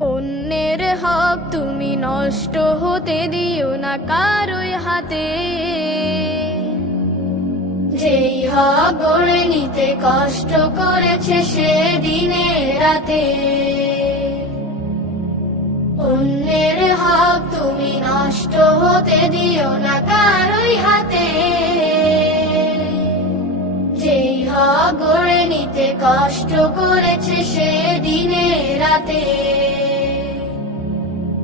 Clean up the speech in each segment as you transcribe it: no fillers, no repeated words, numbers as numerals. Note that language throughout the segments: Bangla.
অন্যের হক তুমি নষ্ট হতে দিও না কারোই হাতে। যেই হক গড়ে নিতে কষ্ট করেছে সে দিনে রাতে, অন্যের হক তুমি নষ্ট হতে দিও না কারোই হাতে। যেই হক গড়ে নিতে কষ্ট করেছে সে দিনে রাতে।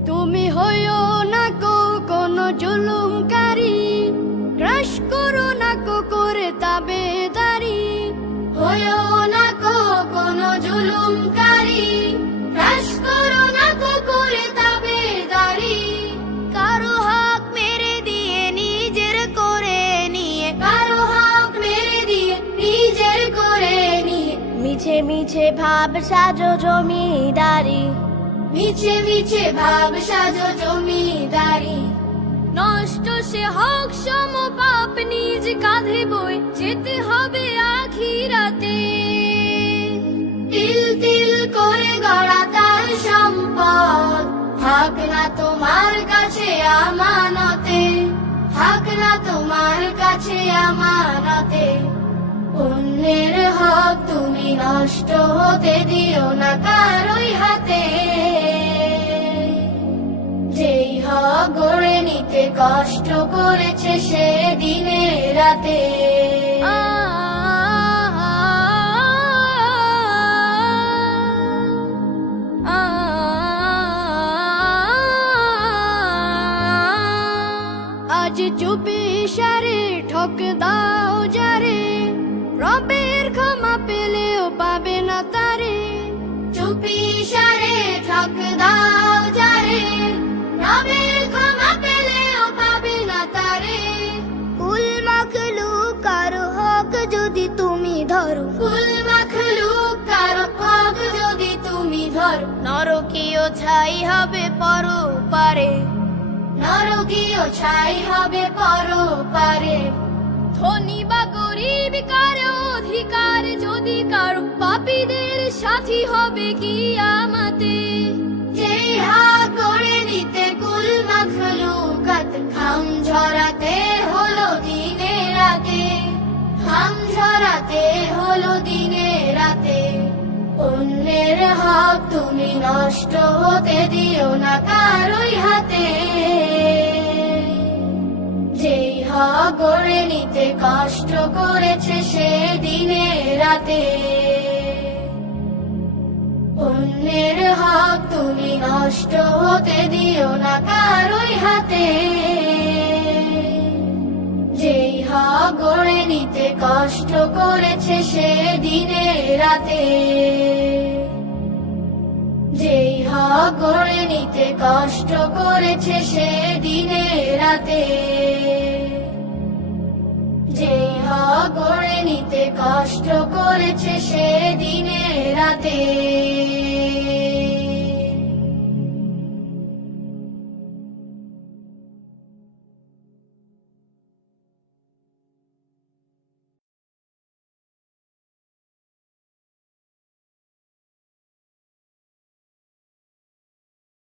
তুমি হইও না কোনো জুলুমকারী, গ্রাস করো না করে তাবেদারি। হইও না কোনো জুলুমকারী, গ্রাস করো না করে তাবেদারি। কারো হক মেরে দিয়ে নিজের করে নিয়ে, কারো হক মেরে দিয়ে নিজের করে নিয়ে, মিছে মিছে ভাব সাজো জমিদারি, মিছে মিছে ভাব সাজো জমিদারি। নষ্ট সে হক সম পাপ নিজ কাঁধে বই যেতে হবে আখিরাতে। তিল তিল করে গড়া তার সম্পদ, থাক না তোমার কাছে আমানতে, থাক না তোমার কাছে আমানতে। অন্যের হক তুমি নষ্ট হতে দিও না কারোই হাতে। যেই হক গড়ে নিতে কষ্ট করেছে সে দিনে রাতে। আজ চুপি সারে ঠক দাও যারে, রবের ক্ষমা পেলেও পাবে না তারে। চুপি সারে ঠক দাও যারে, রবের ক্ষমা পেলেও পাবে না তারে। কুল মাখলুক কারো হক যদি তুমি ধরো, কুল মাখলুক কারো হক যদি তুমি ধরো, নরকীয় ছাই হবে পরপারে, নরকীয় ছাই হবে পরপারে। ধনী বা গরিব কারো অধিকার যদি কারো, পাপীদের সাথী হবে কিয়ামতে। যেই হক গড়ে নিতে কুল মাখলুকাত খাম ঝরাতে হলো দিনে রাতে, খাম ঝরাতে হলো দিনে রাতে। অন্যের হক তুমি নষ্ট হতে দিও না কারোই হাতে। যেই হক গড়ে নিতে কষ্ট করেছে সে দিনে রাতে, অন্যের হক তুমি নষ্ট হতে দিও না কারোই হাতে। যেই হক গড়ে নিতে কষ্ট করেছে সে দিনে রাতে, যেই হক গড়ে নিতে কষ্ট করেছে সে দিনে রাতে। যেই হক গড়ে নিতে কষ্ট করেছে সে দিনে রাতে।